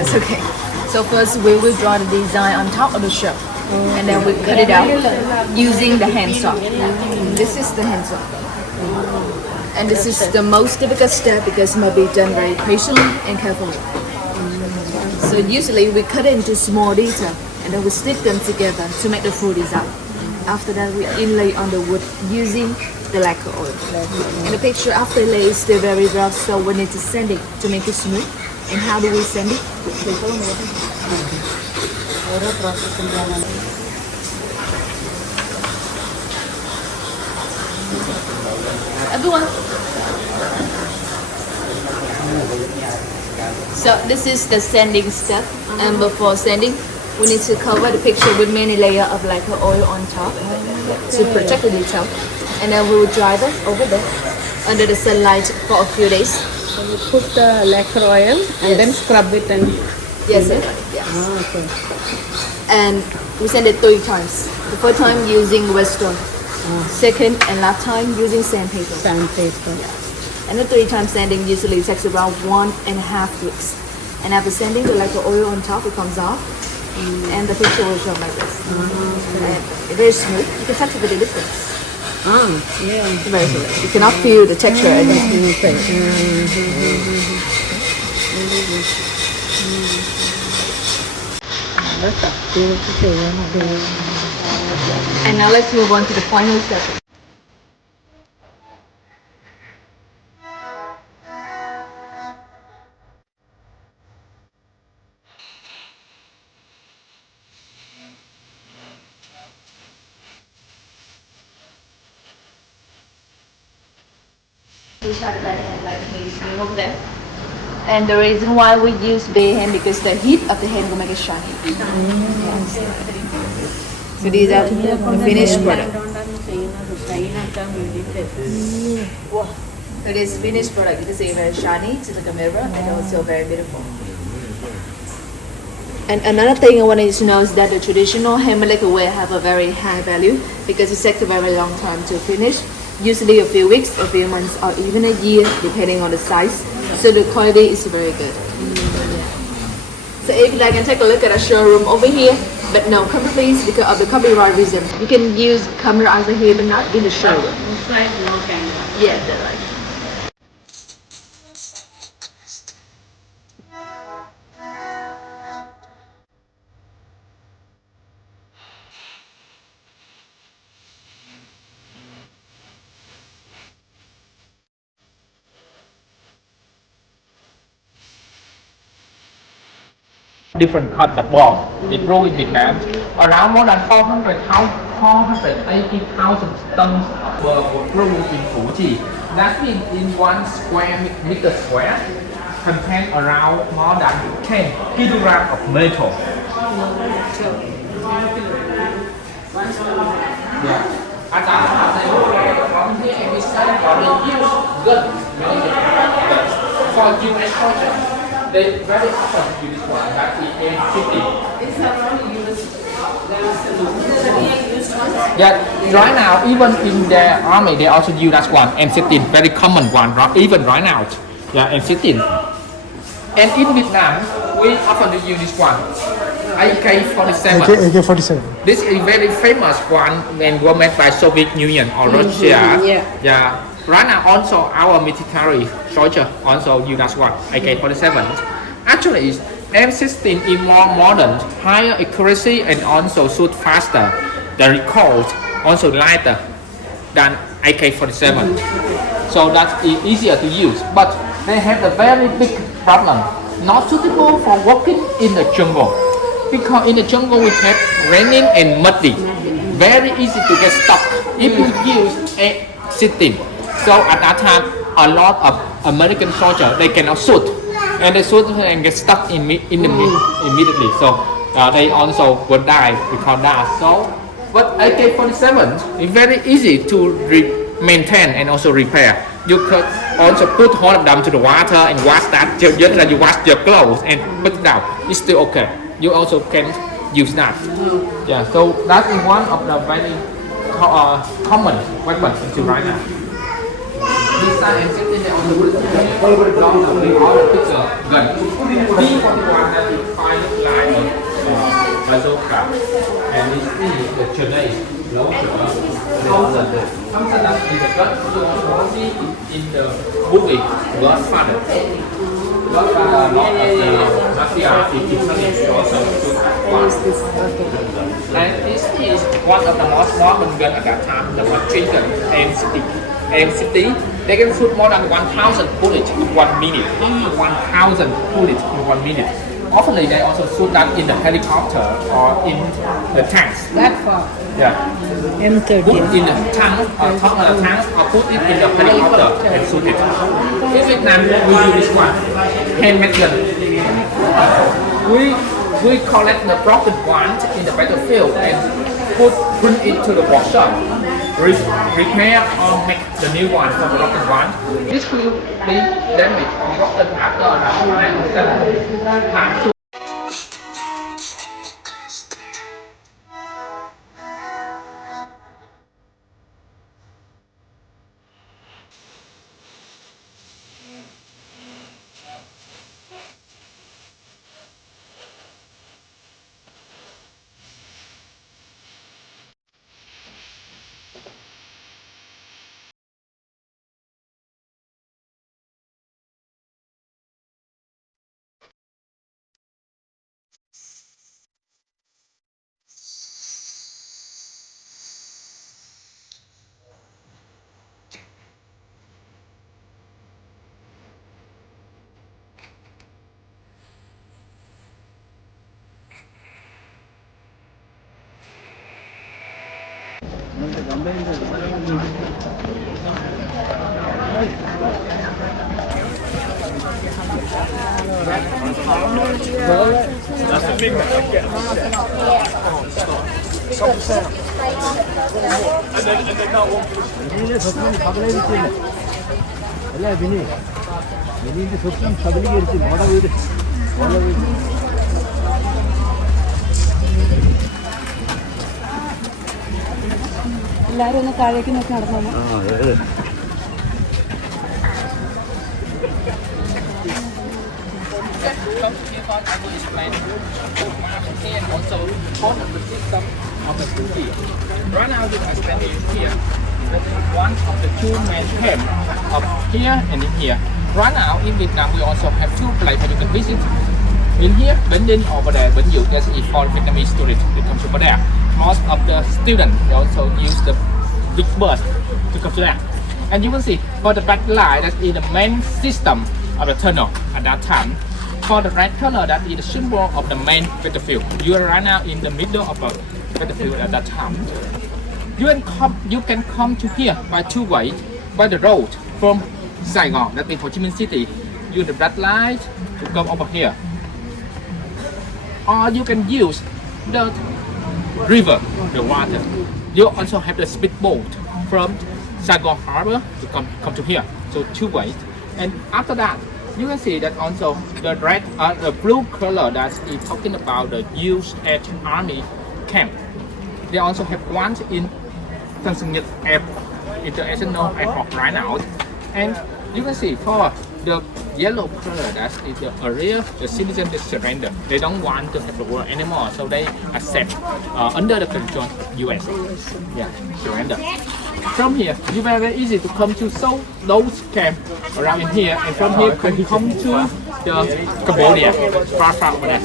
That's okay. So first we will draw the design on top of the shell, and then we cut it out using the hand saw. This is the hand saw, and this is the most difficult step because it must be done very patiently and carefully. So usually we cut it into small detail, and then we stick them together to make the full design. After that, we inlay on the wood using the lacquer oil. And the picture after lay is still very rough, so we need to sand it to make it smooth. And how do we sand it? Everyone. So this is the sanding step, and before sanding, we need to cover the picture with many layers of lacquer oil on top to protect the detail. And then we will dry them over there under the sunlight for a few days. So you put the lacquer oil and then scrub it and... Yes, yes. Okay. And we sand it 3 times. The first time using wet stone. Second and last time using sandpaper. Sandpaper. And the 3 times sanding usually takes around 1.5 weeks. And after sanding, the lacquer oil on top, it comes off. And the picture will show like this. And very smooth. You can touch it with the difference. Yeah. Very smooth. You cannot feel the texture anymore. And now let's move on to the final step. We try to let the hand like me over there. And the reason why we use bare hand because the heat of the hand will make it shiny. Yes. So these are the finished product. So this finished product, you can see very shiny to the camera and also very beautiful. And another thing I want you to know is that the traditional handmade lacquerware have a very high value because it takes a very long time to finish. Usually a few weeks, a few months, or even a year, depending on the size. So the quality is very good. So if you can take a look at a showroom over here, but no, come please, because of the copyright reason. You can use camera over here, but not in the showroom. Inside no camera. Yeah, that's right. Different cut the ball. It grew in Vietnam. Around more than 480,000 tons were produced in Fuji. That means in 1 square meter square contain around more than 10 kilograms of metal. Yeah. At that time, they use good for US project. They very often use this one, that is M50. Is that only used? Yeah, right now, even in the army, they also use that one, M16, very common one, even right now. Yeah, M16. And in Vietnam, we often use this one, AK-47. AK-47. This is a very famous one when was made by Soviet Union or Russia. Yeah. Right now also our military soldier also use that one, AK-47. Actually, M16 is more modern, higher accuracy and also shoot faster. The recoil also lighter than AK-47. So that's easier to use. But they have a very big problem. Not suitable for walking in the jungle. Because in the jungle we have raining and muddy. Very easy to get stuck if you use A-16. So at that time, a lot of American soldiers, they cannot shoot. And they shoot and get stuck immediately. So they also will die because of that. So, but AK-47 is very easy to maintain and also repair. You could also put all of them to the water and wash that. Just like you wash your clothes and put it down. It's still okay. You also can use that. Yeah, so that is one of the very common weapons until right now. This side and 16 they also gần B41 that is fine line of bazooka and this is the grenade launcher. Something that is the gun you see in the movie Godfather. Godfather, not the mafia in Italy also shoot one. And this is one of the most modern gun at that time, the machine gun AM60. They can shoot more than 1,000 bullets in 1 minute. 1,000 bullets in 1 minute. Often they also shoot that in the helicopter or in the tanks. That far. Yeah. M30. Put in the tank or top of the tank or put it in the helicopter and shoot it. In Vietnam, we use this one, handmade gun. We collect the broken one in the battlefield and bring it to the workshop. Repair or make the new one from the broken one. This will be damaged or broken after around 9 എല്ലാവരും ഒന്ന് താഴേക്ക് നോക്കി നടന്നു. I will explain and also part of the system of the cookie. Right now, this is standing here. That is one of the two main camp of here and in here. Right now in Vietnam, we also have two places you can visit. In here, Bến Đinh, over there, Bến Dụ, that is for Vietnamese tourists to come over there. Most of the students they also use the big bus to come to there. And you can see for the black line that is the main system of the tunnel at that time. For the red color, that is the symbol of the main battlefield. You are right now in the middle of a battlefield at that time. You can come to here by two ways. By the road from Saigon, that is Ho Chi Minh City, use the red light to come over here. Or you can use the river, the water. You also have the speedboat from Saigon Harbor to come to here. So two ways. And after that, you can see that also the red, the blue color that is talking about the U.S. Army camp. They also have one in Tanzania International Airport right now. And you can see for the yellow color, that is the area the citizens surrender. They don't want to have the war anymore, so they accept under the control of U.S. Yeah, surrender. From here, you very easy to come to those camps around in here, and from here can come to the Cambodia, far over there,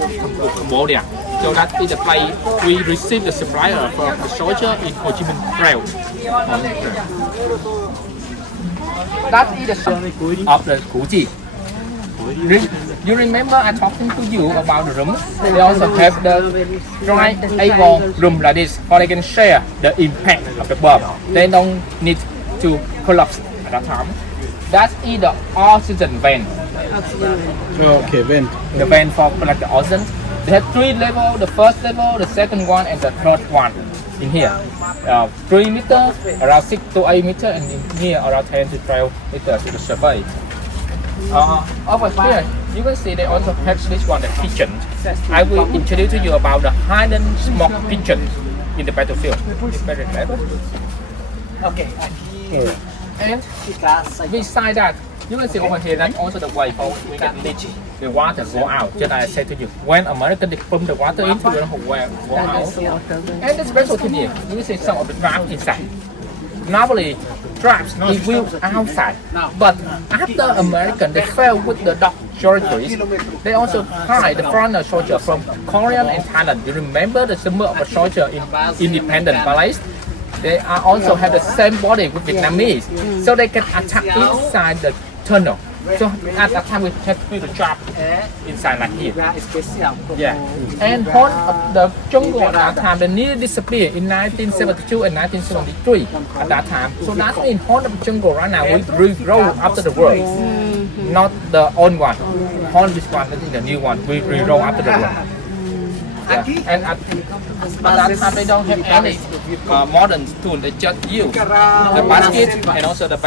Cambodia. So that is the place we receive the supplier from the soldier in Ho Chi Minh Trail. That is the story of the Củ Chi. You remember I talking to you about the rooms? They also have the dry able room like this, for they can share the impact of the bomb. They don't need to collapse at that time. That is the oxygen vent. Okay, vent. The vent for collect the oxygen. They have three levels: the first level, the second one, and the third one. In here, 3 meters, around 6 to 8 meters, and in here around 10 to 12 meters to the survey. Over here, you can see they also have this one, the kitchen. I will introduce to you about the hidden smoke kitchen in the battlefield. It's very clever. Okay. And beside that, You can see over here that also the way how we can leach the water go out. Just as I said to you, when American they pump the water into the well go out. And the special thing here, you see some of the draft inside. Normally, drafts they will outside, but after American they fell with the dog soldiers. They also hide the foreigner soldier from Korean and Thailand. You remember the symbol of a soldier in Independent Palace? They are also have the same body with Vietnamese, so they can attack inside the tunnel. So at that time we have to do the job inside like here. Yeah. And part of the jungle at that time they nearly disappeared in 1972 and 1973 at that time. So that means part of the jungle right now we regrow after the war. Not the old one. Part this one, I think the new one, we regrow after the war. Yeah. And at that time they don't have any modern tool. They just use the basket and also the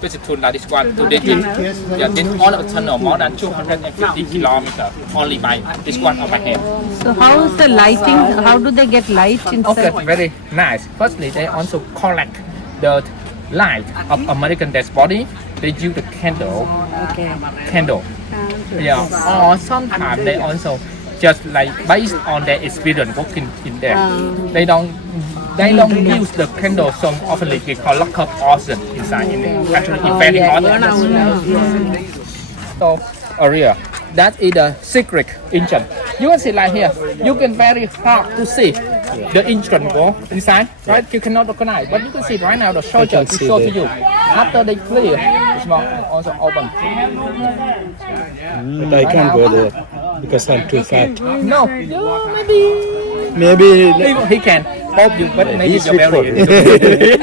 basic tool like this one to dig in. Yeah, dig all of the tunnel more than 250 kilometers only by this one of my hand. So how is the lighting? How do they get light inside? Okay, very nice. Firstly, they also collect the light of American dead body. They use the candle. Candle. Yeah. Or sometimes they also just like based on their experience working in there. They don't use the candle so often because lock up oxygen inside in it. Actually it's very hot. So area. That is the secret engine. You can see like here. You can very hard to see the engine go inside, right? You cannot recognize, but you can see right now the soldier to show to you. After they clear, it's also open. But I can't go there because I'm too fat. No, Maybe he can help you, but maybe he's your fit for belly. it.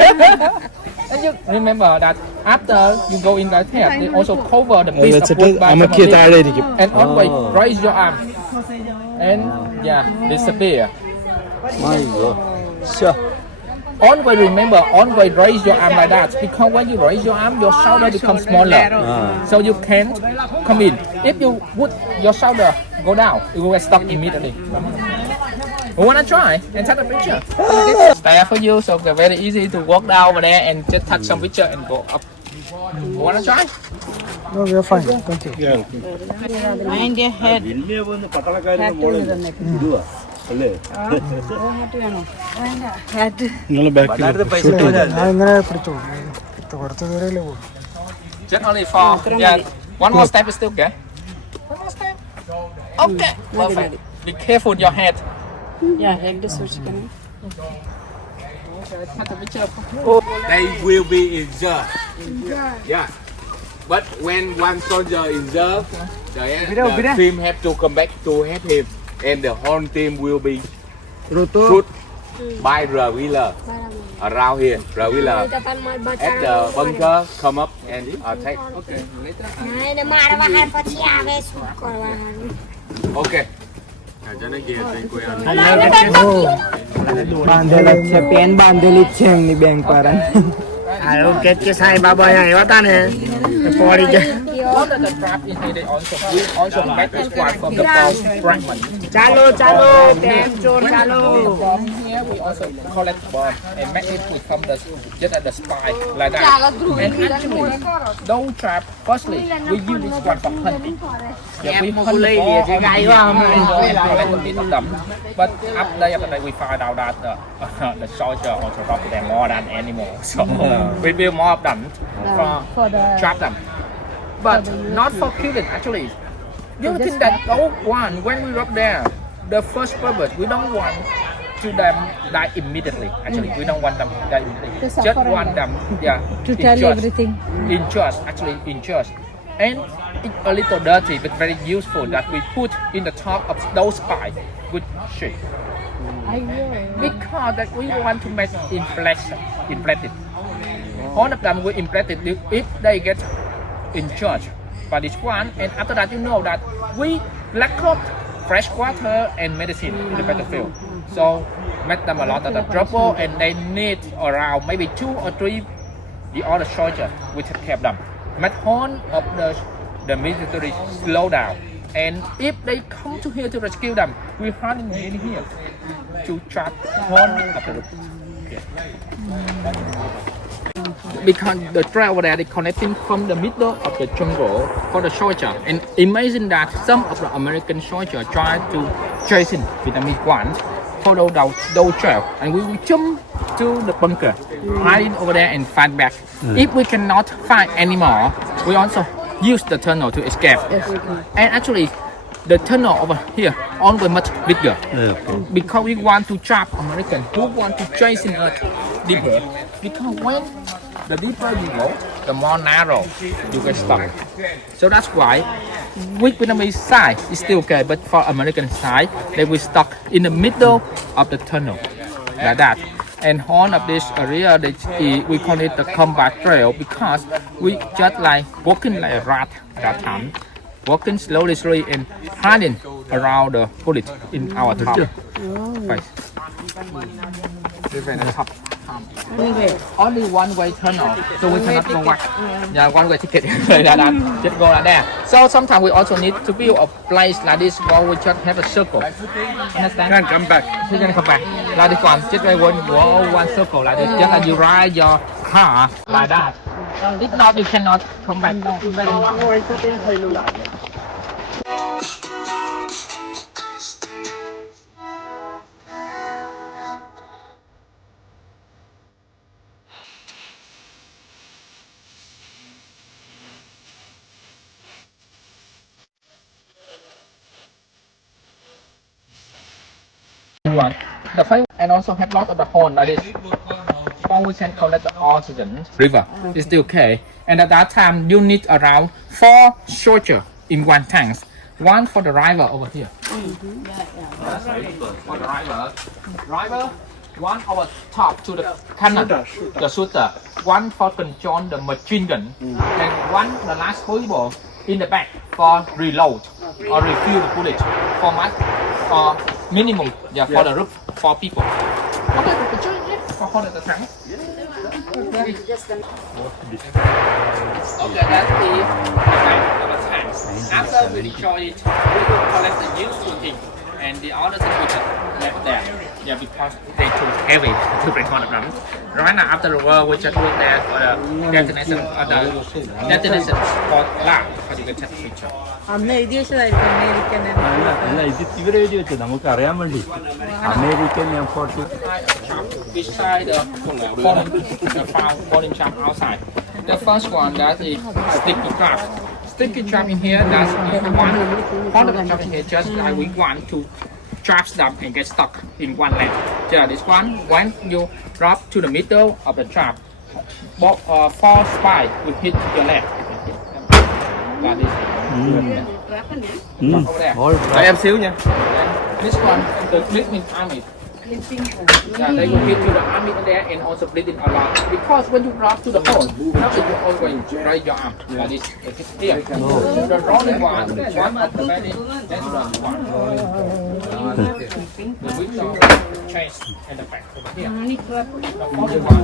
And you remember that after you go in right here, they also cover the piece That's of it. wood by I'm a some kid of it. already. And always raise your arm and disappear. Sure. Always remember, always raise your arm like that because when you raise your arm, your shoulder becomes smaller, so you can't come in. If you would your shoulder go down, you will get stuck immediately. You wanna try and take a picture? There for you, so it's very easy to walk down over there and just take some picture and go up. You wanna try? No, we are fine. Thank you. Yeah. Behind your head. നിങ്ങൾ ബാക്കിൽ Just only for one more step is still okay. One more step. Okay. Perfect. Be careful your head. Yeah, like this which can. They will be in reserve. Yeah. But when one soldier in reserve, the team have to come back to help him, and the whole team will be shoot by the wheeler around here. The wheeler at the bunker come up and attack. Okay. બાંધેલા છે pen બાંધેલી છે એમની bank પર કે સાહેબ બાબા અહીંયા આવ્યા હતા ને પડી ગયા All of the trap in here, they also make this one from the ball fragment. ચાલો ચાલો પેન ચોર ચાલો From here, we also collect ball and make it from the just at the spine like that. And actually, those trap, firstly, we use this one for hunting. Yeah, we hunt the ball and collect a bit of them. But after that, we find out that the soldier also rob them more than animals. So we build more of them for trap them. But not for killing actually. You think that those one when we rob there, the first purpose we don't want to them die immediately. Actually, we don't want them to die immediately. Just want them, To tell you everything. In church, actually in church, and it's a little dirty but very useful that we put in the top of those spikes with shape. Because that we want to make inflated. All of them we inflated if they get in church by this one, and after that you know that we lack of fresh water and medicine in the battlefield, so make them a lot of the trouble, and they need around maybe 2 or 3 the other soldiers we take care of them. Make one of the military slow down, and if they come to here to rescue them, we hardly need here to trap one of the because the trail over there is connecting from the middle of the jungle for the soldier. And imagine that some of the American soldiers try to chase in Vietnamese ones, follow those trail, and we will jump to the bunker, hiding over there and fight back. If we cannot find anymore, we also use the tunnel to escape. And actually, the tunnel over here always much bigger because we want to trap Americans who want to chase in us deeper. Because when the deeper you go, the more narrow you get stuck. So that's why with Vietnamese side it's still okay, but for American side they will stuck in the middle of the tunnel like that. And all of this area we call it the combat trail because we just like walking like a rat at that time. Walking slowly and hiding around the bullet in our top face. Only one way tunnel, so we cannot go back. Yeah, one way ticket. Just go like that. So sometimes we also need to build a place like this where we just have a circle. Understand? Can come back. You can come back. Like this one, just like one circle like this. Just like you ride your car like that. If not, you cannot come back. The fire and also have lots of the horn like this. Or we can collect the oxygen. River is still okay. And at that time, you need around 4 soldiers in one tank. One for the driver over here. For the driver, one over top to the cannon, the shooter. One for control the machine gun, and one the last people in the back for reload or refill the bullet for much or minimum. Yeah, for the roof for people. Okay, for the tank. Okay, that's the back of the tank. After we destroy it, we will collect the useful thing and the other thing we just left there. Yeah, because they too heavy to bring on the ground. Right now, after the war, we just look there for the detonation for lab, so you can take a picture. ഇവരെ എഴുതി വെച്ചു നമുക്ക് അറിയാൻ വേണ്ടി American M40 beside the falling jump outside. The first one that is sticky trap. Sticky trap in here, that's one part of the trap in here, just like we want to trap them and get stuck in one leg. Yeah, this one, when you drop to the middle of the trap, 4 spikes will hit your leg. Like this. Over there. Đợi em xíu nha. This one, the Philippine army. Yeah, they will hit to the army in there and also bleeding a lot. Because when you drop to the hole, now you always raise your arm like this. It's here. The rolling one of the very that's one. The width of the chase and the back over here. The falling one.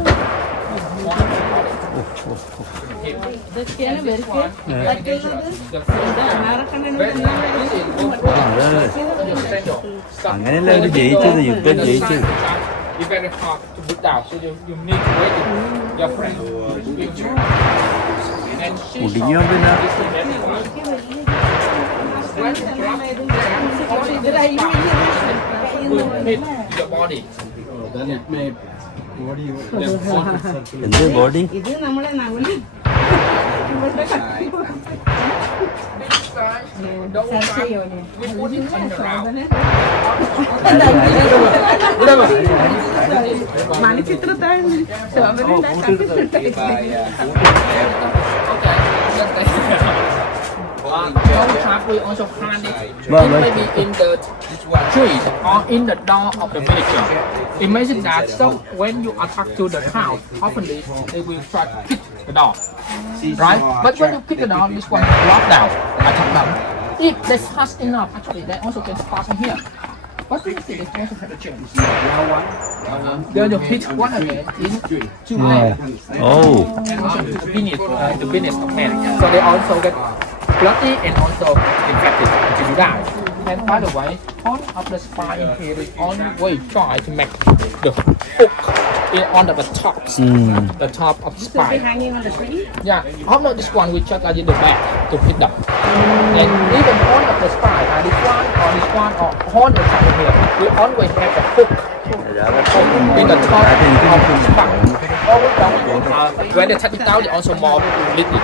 അങ്ങനെയല്ല അവർ ജയിച്ചത് യുദ്ധം ജയിച്ചത് You very hard to put down, so you need to wait your friend. മുടിഞ്ഞോ പിന്നെ Hit your body. എന്ത് body We put it on the ground. Don't trap, we also plant it. It may be in the tree or in the door of the villager. Imagine that so when you attack to the house, often they will try to kick the door. Right? But when you kick the door, this one lock down, attack them. If they fast enough, actually they also can pass in here. But you see, they also have a chance. They will hit one again in 2 legs. Oh. And also the business of men. So they also get bloody and also infected until you die. And by the way, part of the spine in here is always try to make the hook on the tops, the top of the spine. Hanging on the tree? Yeah, how about this one? We just like in the back to hit them. And even on of the spine, this one or on the top of here, we always have a hook in the top of the spine. When they take it down, they also more liquid.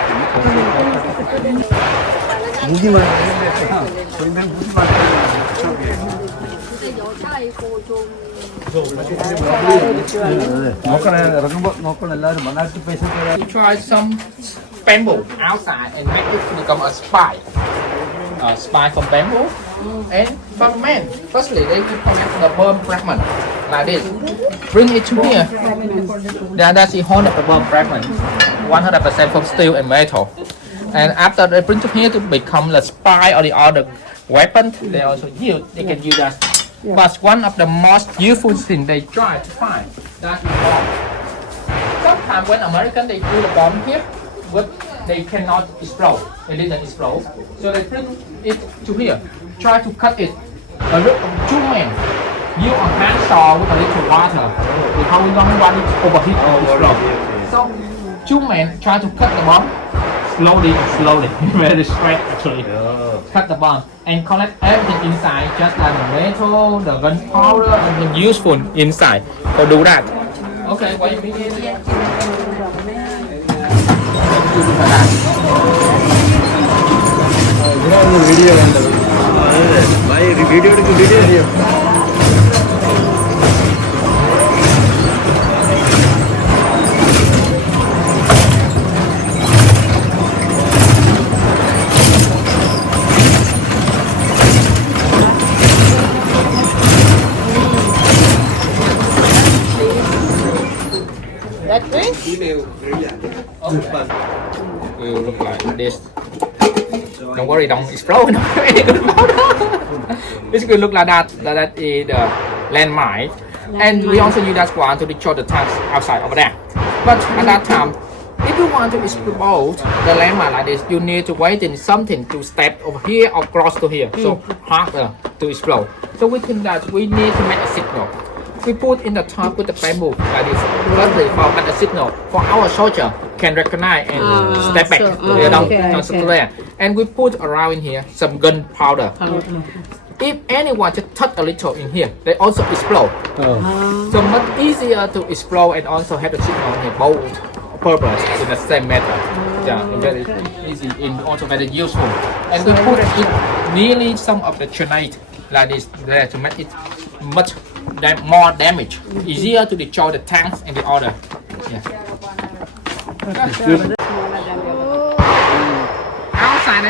무기만 저희는 무기만 노건 എല്ലാരും മനാക്കി പൈസ We try some bamboo outside and make it become a spine. Spine from bamboo. And for men, firstly they can connect the bone fragment like this. Bring it to here. Then that's the horn of the bone fragment, 100% from steel and metal. And after they bring to here to become the spine or the other weapon, they also use. They can use that. But one of the most useful thing they try to find that is bomb. Sometimes when Americans they do the bomb here, but they cannot explode. They didn't explode, so they bring it to here. Try to cut it. A little two men use a handsaw with a little water because we don't want it to overheat or explode. So two men try to cut the bomb slowly, very straight actually. Cut the bomb and collect everything inside, just like the metal, the gunpowder, and useful inside. So do that. Okay, what you mean? Video കണ്ടത് video എടുക്കും video ചെയ്യും That way? Will look like this. Don't worry, don't explode. It's going to look like that. That is the landmine. And we also use that one to destroy the tanks outside over there. But at that time, if you want to explode the landmine like this, you need to wait in something to step over here or cross to here. So harder to explode. So we think that we need to make a signal. We put in the top with the bamboo like this. Firstly, for make a signal for our soldier can recognize and step back. They don't there. And we put around in here some gunpowder. If anyone just touch a little in here, they also explode. So much easier to explode and also have the signal in both purpose in the same method. Yeah, very easy and also very useful. And we put it nearly some of the grenade like this there to make it much more damage, easier to destroy the tanks and the other. Yeah. Outside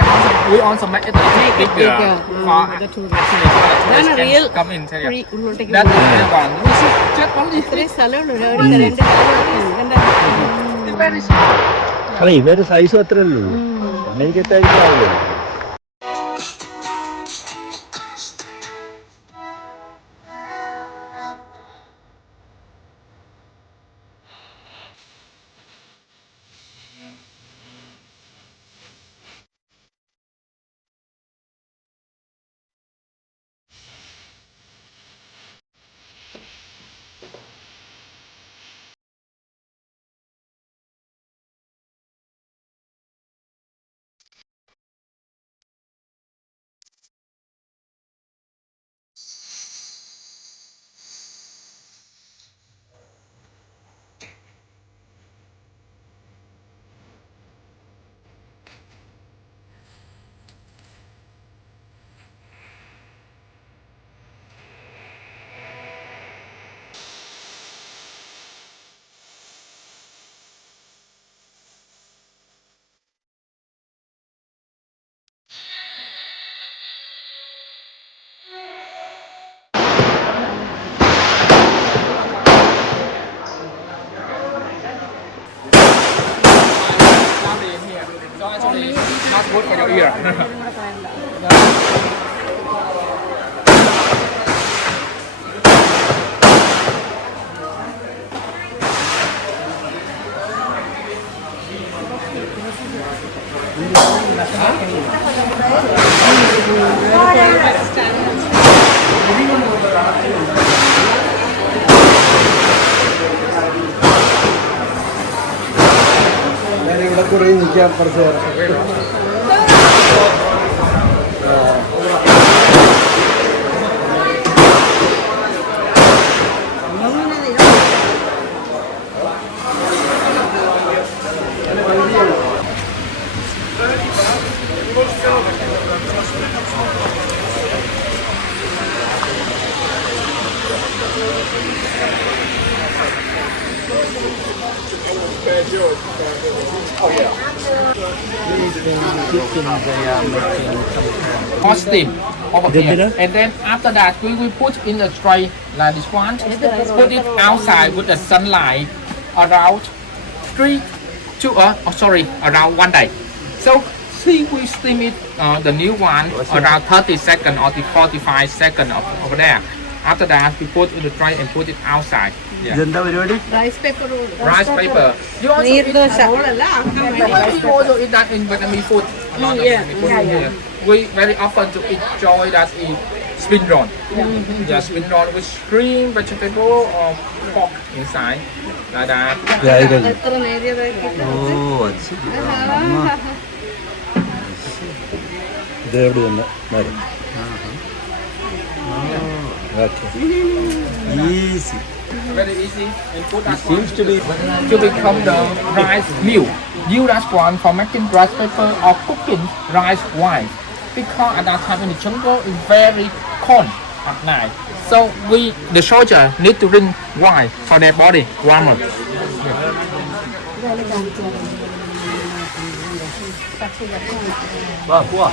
we also make it a little bigger for actually Then a real come in here. will take That's the one. We should just only three salad or very small. അല്ല ഇവര് size അത്രേ ഉള്ളൂ അമേരിക്കത്തായിരിക്കും So actually, not good for your ear. Stand കുറേ നിൽക്കാൻ കുറച്ച് hot steam over here. And then after that, we will put in the tray like this one. Put it outside with the sunlight around around 1 day. So see, we steam it, the new one, around 30 seconds or 45 seconds over there. After that, we put in the tray and put it outside. Yeah. Rice paper roll. Rice paper. You also eat, you also eat that in Vietnamese food. Not Vietnamese food here. We very often to enjoy that in spin roll. Yeah, spin roll with cream, vegetable or pork inside. Like that. ഇതെവിടെ തന്നെ വരും easy Very easy. And put that seems to become the rice meal. Use that one for making rice paper or cooking rice wine. Because at that time in the jungle is very cold at night. So the soldier need to drink wine for their body warmer. വാ പോവാ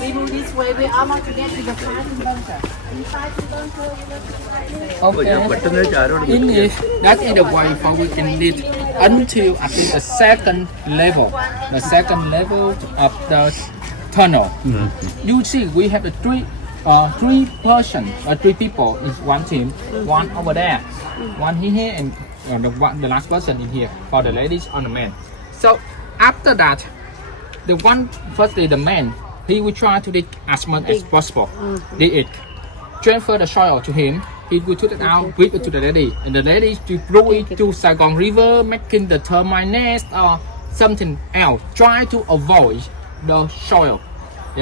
We move this way. We almost to get to the fighting bunker. Okay. In this, that is the way for we can lead until at least the second level of the tunnel. You see, we have the three persons or three people is one team. One over there, one here, and the last person in here for the ladies and the men. So after that, firstly the man, he will try to dig as much as possible. Dig it, transfer the soil to him. He will put it out, give it to the lady, and the lady to throw it to Saigon River, making the termite nest or something else. Try to avoid the soil.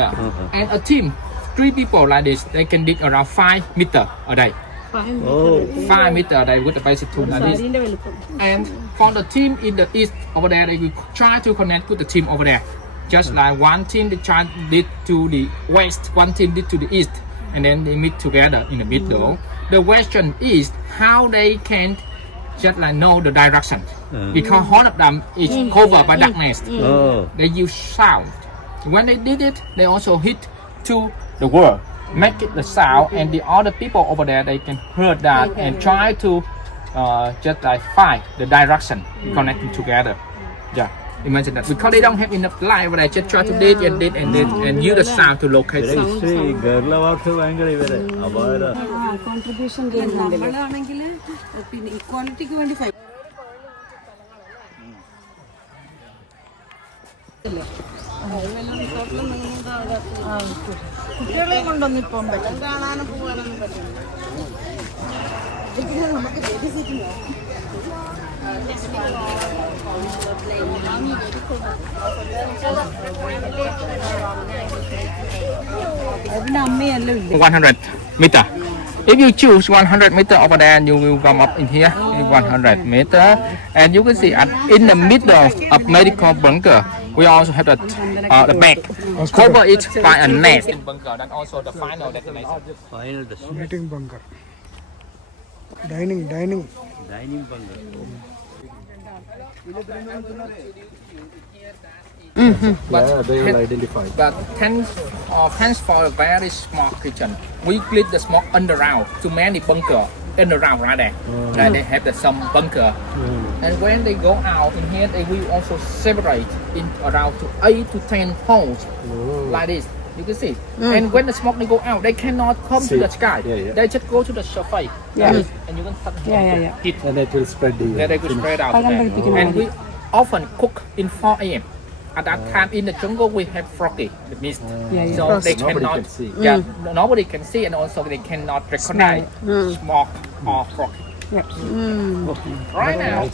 Yeah, and a team, 3 people like this, they can dig around 5 meters a day. 5 meters a day with the basic tool like this. And for the team in the east over there, they will try to connect with the team over there. Just like one team they try did to the west, one team did to the east, and then they meet together in the middle. The question is how they can just like know the direction, because all of them is covered by darkness. They use sound. When they did it, they also hit to the wall, make it the sound, and the other people over there they can hear that and try to just like find the direction, connecting together. Yeah, imagine that because they don't have enough light over there, just try to did and use the sound to locate it. Kerala വാക്ക് ഭയങ്കര ഇവരെ അപാര contribution ചെയ്യുന്നുണ്ട് പിന്നെ ഇക്വാലിറ്റിക്ക് വേണ്ടി കുട്ടികളെ കൊണ്ടൊന്നും ഇപ്പം പറ്റും കാണാനും പോകാനൊന്നും പറ്റില്ല നമുക്ക് അതിന്റെ അമ്മയല്ല 100 meter. If you choose 100 meter over there, you will come up in here, 100 meter, and you can see in the middle of medical bunker, we also have the bag, cover it by a net. Bunker, and also the final destination. Final meeting bunker dining bunker. But, they will identify. but thanks for a very small kitchen, we clean the smoke underground to many bunker underground right there. Like they have some bunker, and when they go out in here, they will also separate in around to 8 to 10 holes like this. You can see, and when the smoke they go out, they cannot come to the sky. They just go to the surface. And you can touch it. And it will spread the That they will spread out. And we often cook in 4 a.m. at that time in the jungle we have froggy, the mist. Yeah, So they Nobody cannot, can see. yeah, nobody can see, and also they cannot recognize smoke or frog. Right now,